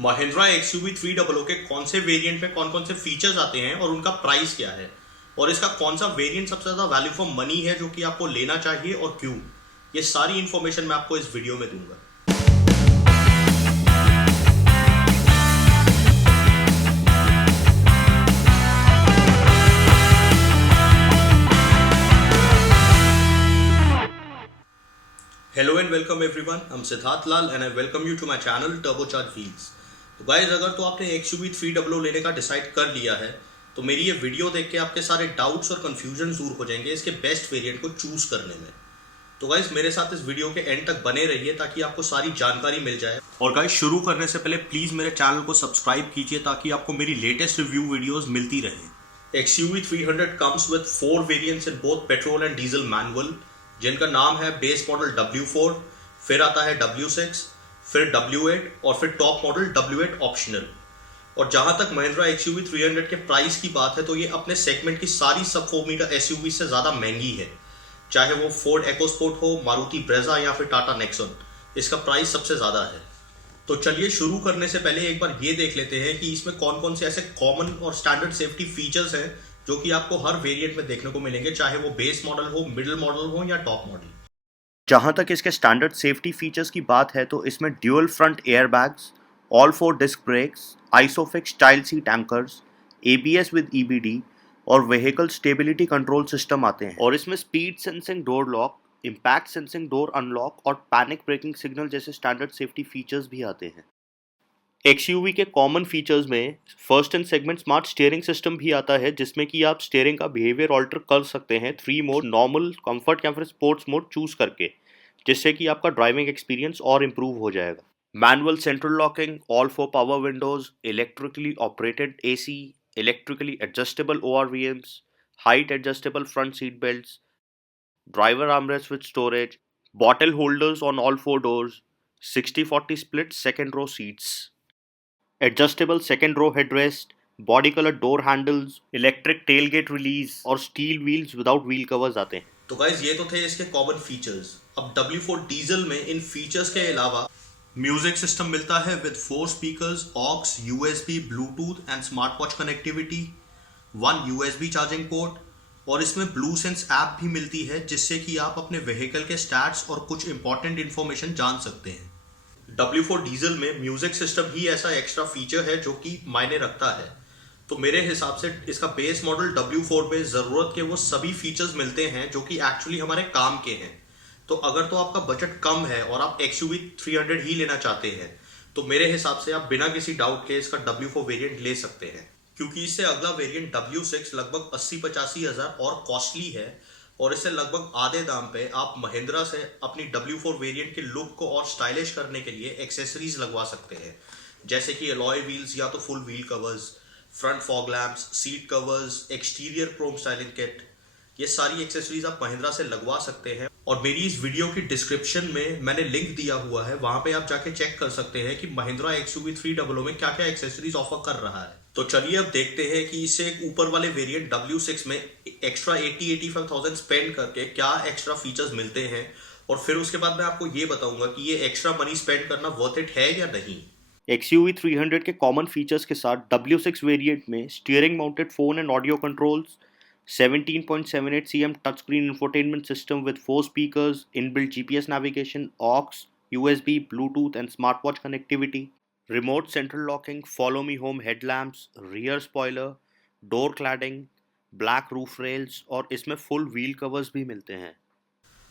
Mahindra XUV 300 के कौन से वेरिएंट में कौन कौन से फीचर्स आते हैं और उनका प्राइस क्या है, और इसका कौन सा वेरिएंट सबसे ज़्यादा वैल्यू फॉर मनी है जो कि आपको लेना चाहिए और क्यों, ये सारी इन्फॉर्मेशन मैं आपको इस वीडियो में दूंगा। Hello and welcome everyone, I am Siddharth Lal and I welcome you to my channel turbocharge wheels. तो गाइस, अगर तो आपने XUV 300 लेने का डिसाइड कर लिया है तो मेरी ये वीडियो देख के आपके सारे डाउट्स और कंफ्यूजन दूर हो जाएंगे इसके बेस्ट वेरिएंट को चूज करने में। तो गाइस, मेरे साथ इस वीडियो के एंड तक बने रहिए ताकि आपको सारी जानकारी मिल जाए। और गाइस, शुरू करने से पहले प्लीज मेरे चैनल को सब्सक्राइब कीजिए ताकि आपको मेरी लेटेस्ट रिव्यू वीडियोस मिलती रहे। XUV 300 comes with 4 variants in both petrol and diesel manual, जिनका नाम है बेस मॉडल W4, फिर आता है W6, फिर W8 और फिर टॉप मॉडल W8 ऑप्शनल। और जहां तक महिंद्रा XUV 300 के प्राइस की बात है तो ये अपने सेगमेंट की सारी सब 4 मीटर SUV से ज्यादा महंगी है, चाहे वो फोर्ड EcoSport हो, मारुति ब्रेजा या फिर टाटा नेक्सॉन, इसका प्राइस सबसे ज्यादा है। तो चलिए शुरू करने से पहले एक बार ये देख लेते हैं कि इसमें कौन कौन से ऐसे कॉमन और स्टैंडर्ड सेफ्टी फीचर्स हैं जो कि आपको हर वेरिएंट में देखने को मिलेंगे, चाहे वो बेस मॉडल हो, मिडिल मॉडल हो या टॉप मॉडल। जहां तक इसके स्टैंडर्ड सेफ्टी फीचर्स की बात है तो इसमें dual front airbags, all 4 disc brakes, isofix child seat anchors, ABS with EBD और व्हीकल स्टेबिलिटी कंट्रोल सिस्टम आते हैं। और इसमें speed sensing door lock, impact sensing door unlock और पैनिक ब्रेकिंग सिग्नल जैसे स्टैंडर्ड सेफ्टी फीचर्स भी आते हैं। XUV के कॉमन फीचर्स में first and segment smart steering system भी आता है, जिसमें कि आप स्टीयरिंग का बिहेवियर ऑल्टर कर सकते हैं 3 मोड, नॉर्मल, कंफर्ट या फिर स्पोर्ट्स मोड चूज करके, जिससे कि आपका ड्राइविंग एक्सपीरियंस और इम्प्रूव हो जाएगा। Manual central locking, all 4 power windows, electrically operated AC, electrically adjustable ORVMs, height adjustable front seat belts, driver armrest with storage, bottle holders on all 4 doors, 60-40 split second row seats, adjustable second row headrest, body colour door handles, electric tailgate release और steel wheels without wheel covers आते हैं। तो guys, ये तो थे इसके common features. अब W4 diesel में इन फीचर्स के अलावा म्यूजिक सिस्टम मिलता है with 4 speakers, aux, USB, bluetooth and smart watch connectivity, 1 USB charging port, और इसमें ब्लू सेंस ऐप भी मिलती है जिससे कि आप अपने व्हीकल के स्टैट्स और कुछ इंपॉर्टेंट इंफॉर्मेशन जान सकते हैं। W4 डीजल में म्यूजिक सिस्टम ही ऐसा एक्स्ट्रा फीचर है जो कि मायने रखता है। तो मेरे हिसाब से इसका बेस मॉडल W4 में जरूरत के वो सभी फीचर्स मिलते हैं जो कि एक्चुअली हमारे काम के हैं। तो अगर तो आपका बजट कम है और आप XUV 300 ही लेना चाहते हैं तो मेरे हिसाब से आप बिना किसी डाउट के इसका W4 वेरिएंट ले सकते हैं, क्योंकि इससे अगला वेरिएंट W6 लगभग 80-85 हज़ार और कॉस्टली है, और इससे लगभग आधे दाम पे आप महिंद्रा से अपनी W4 वेरिएंट के लुक को और स्टाइलिश करने के लिए एक्सेसरीज लगवा सकते हैं, जैसे कि अलॉय व्हील्स या तो full wheel covers, front fog lamps, seat covers, exterior Chrome styling kit. ये सारी एक्सेसरीज आप महिंद्रा से लगवा सकते हैं, और मेरी इस वीडियो की डिस्क्रिप्शन में मैंने लिंक दिया हुआ है, वहां पे आप जाके चेक कर सकते हैं कि महिंद्रा XUV 300 में क्या क्या एक्सेसरीज ऑफर कर रहा है। तो चलिए अब देखते हैं कि इससे एक ऊपर वाले वेरिएंट W6 में एक्स्ट्रा 80-85,000 स्पेंड करके क्या एक्स्ट्रा फीचर्स मिलते हैं, और फिर उसके बाद मैं आपको ये बताऊंगा कि ये एक्स्ट्रा मनी स्पेंड करना वर्थ इट है या नहीं। XUV 300 के कॉमन फीचर्स के साथ W6 वेरिएंट में steering mounted phone and audio controls, 17.78 cm touchscreen infotainment system with 4 speakers, inbuilt GPS navigation, aux, USB, Bluetooth and smartwatch connectivity, remote central locking, follow me home headlamps, rear spoiler, door cladding, black roof rails और इसमें full wheel covers भी मिलते हैं।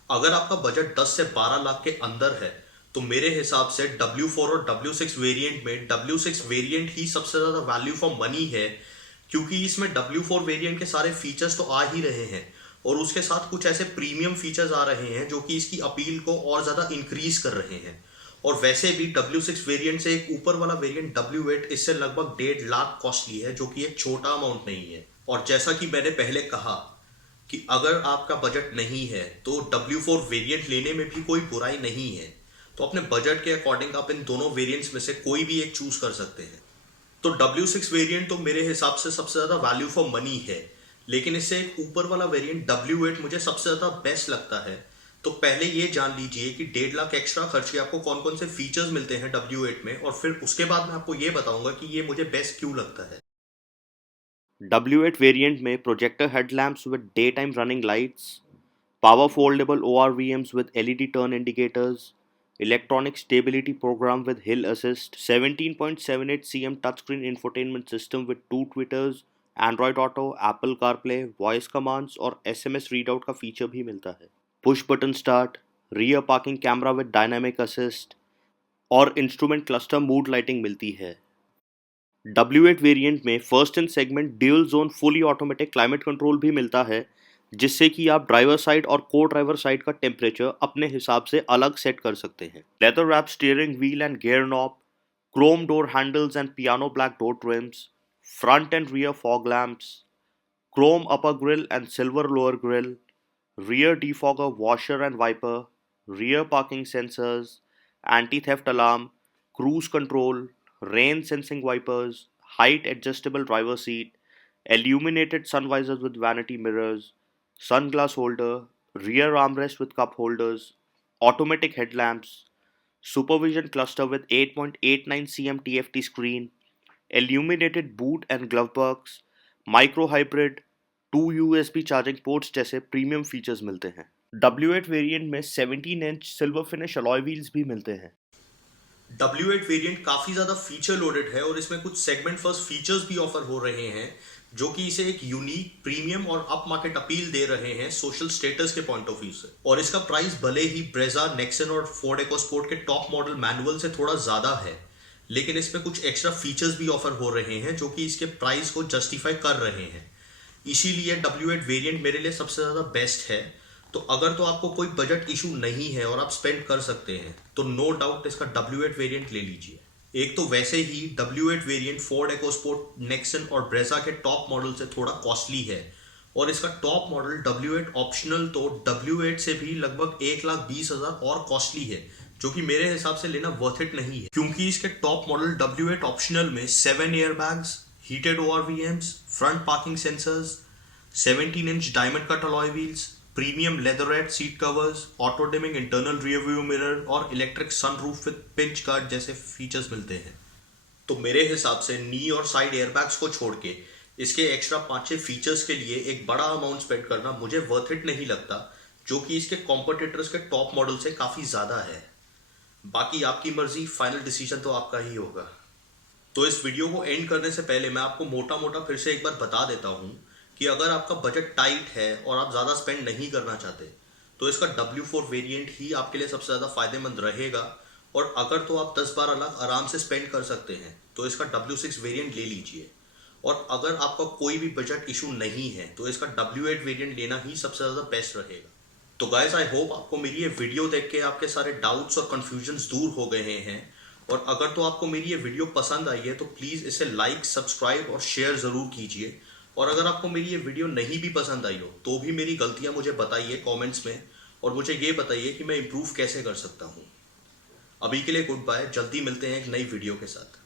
अगर आपका budget 10 से 12 लाख के अंदर है तो मेरे हिसाब से W4 और W6 वेरिएंट में W6 वेरिएंट ही सबसे ज्यादा वैल्यू फॉर मनी है, क्योंकि इसमें W4 वेरिएंट के सारे फीचर्स तो आ ही रहे हैं और उसके साथ कुछ ऐसे प्रीमियम फीचर्स आ रहे हैं जो कि इसकी अपील को और ज्यादा इंक्रीज कर रहे हैं। और वैसे भी W6 वेरिएंट से एक ऊपर वाला वेरिएंट W8 इससे लगभग 1.5 लाख कॉस्टली है, जो कि एक छोटा अमाउंट नहीं है। और जैसा कि मैंने पहले कहा कि अगर आपका बजट नहीं है तो W4 वेरिएंट लेने में भी कोई बुराई नहीं है, तो अपने बजट के अकॉर्डिंग आप इन दोनों वेरिएंट्स में से कोई भी एक चूज कर सकते हैं। तो W6 वेरिएंट तो मेरे हिसाब से सबसे ज्यादा वैल्यू फॉर मनी है, लेकिन इससे एक ऊपर वाला वेरिएंट W8 मुझे सबसे ज्यादा बेस्ट लगता है, तो पहले ये जान लीजिए कि 1.5 लाख एक्स्ट्रा खर्च के आपको कौन कौन से फीचर्स मिलते हैं W8 में, और फिर उसके बाद मैं आपको ये बताऊंगा कि ये मुझे बेस्ट क्यों लगता है। W8 वेरिएंट में projector headlamps with day time running lights, power foldable ORVMs with LED turn indicators, electronic stability program with hill assist, 17.78 cm touchscreen infotainment system with 2 tweeters, Android Auto, Apple CarPlay, voice commands और SMS readout का feature भी मिलता है। Push button start, rear parking camera with dynamic assist और instrument cluster mood lighting मिलती है। W8 variant में first in segment dual zone fully automatic climate control भी मिलता है, जिससे कि आप ड्राइवर साइड और को ड्राइवर साइड का टेम्परेचर अपने हिसाब से अलग सेट कर सकते हैं। Leather wrap steering wheel and gear knob, Chrome door handles and piano black door TRIMS, front end rear fog lamps, Chrome upper grill and silver lower grill, rear defogger washer and wiper, rear parking sensors, anti-theft alarm, cruise control, rain sensing wipers, height adjustable driver seat, illuminated sun visors with vanity mirrors, sunglass holder, rear armrest with cup holders, automatic headlamps, supervision cluster with 8.89 cm TFT screen, illuminated boot and glove box, micro hybrid, 2 USB charging ports जैसे premium features मिलते हैं। W8 variant में 17 inch silver finish alloy wheels भी मिलते हैं। W8 variant काफी ज्यादा feature loaded है और इसमें कुछ सेगमेंट फर्स्ट फीचर्स भी ऑफर हो रहे हैं जो कि इसे एक यूनिक प्रीमियम और अप मार्केट अपील दे रहे हैं सोशल स्टेटस के पॉइंट ऑफ व्यू से। और इसका प्राइस भले ही ब्रेजा, नेक्सन और फोर्ड इकोस्पोर्ट के टॉप मॉडल मैनुअल से थोड़ा ज्यादा है, लेकिन इसमें कुछ एक्स्ट्रा फीचर्स भी ऑफर हो रहे हैं जो कि इसके प्राइस को जस्टिफाई कर रहे हैं। इसीलिए W8 वेरिएंट मेरे लिए सबसे ज़्यादा बेस्ट है। तो अगर तो आपको कोई बजट इशू नहीं है और आप स्पेंड कर सकते हैं तो नो डाउट इसका W8 वेरिएंट ले लीजिए। एक तो वैसे ही W8 variant Ford EcoSport, Nexon और ब्रेजा के टॉप मॉडल से थोड़ा कॉस्टली है, और इसका टॉप मॉडल W8 ऑप्शनल तो W8 से भी लगभग 1,20,000 और कॉस्टली है, जो कि मेरे हिसाब से लेना वर्थ इट नहीं है, क्योंकि इसके टॉप मॉडल W8 ऑप्शनल में 7 airbags, heated ORVMs, front parking sensors, 17 inch diamond cut alloy wheels, premium leatherette seat covers, auto dimming internal rear view mirror और electric sunroof with pinch guard जैसे features मिलते हैं। तो मेरे हिसाब से नी और साइड एयरबैग्स को छोड़ के इसके एक्स्ट्रा 5-6 फीचर्स के लिए एक बड़ा अमाउंट स्पेंड करना मुझे वर्थ इट नहीं लगता, जो कि इसके कॉम्पिटिटर्स के टॉप मॉडल से काफी ज्यादा है। बाकी आपकी मर्जी, फाइनल डिसीजन तो आपका ही होगा। तो इस वीडियो को एंड करने से पहले मैं आपको मोटा मोटा फिर से एक बार बता देता हूं कि अगर आपका बजट टाइट है और आप ज़्यादा स्पेंड नहीं करना चाहते तो इसका W4 वेरिएंट ही आपके लिए सबसे ज़्यादा फायदेमंद रहेगा, और अगर तो आप 10-12 लाख आराम से स्पेंड कर सकते हैं तो इसका W6 वेरिएंट ले लीजिए, और अगर आपका कोई भी बजट इशू नहीं है तो इसका W8 वेरिएंट लेना ही सबसे ज़्यादा बेस्ट रहेगा। तो गाइस, आई होप आपको मेरी ये वीडियो देख के आपके सारे डाउट्स और कन्फ्यूजन्स दूर हो गए हैं, और अगर तो आपको मेरी ये वीडियो पसंद आई है तो प्लीज़ इसे लाइक, सब्सक्राइब और शेयर ज़रूर कीजिए। और अगर आपको मेरी ये वीडियो नहीं भी पसंद आई हो तो भी मेरी गलतियां मुझे बताइए कमेंट्स में, और मुझे ये बताइए कि मैं इम्प्रूव कैसे कर सकता हूँ। अभी के लिए गुड बाय, जल्दी मिलते हैं एक नई वीडियो के साथ।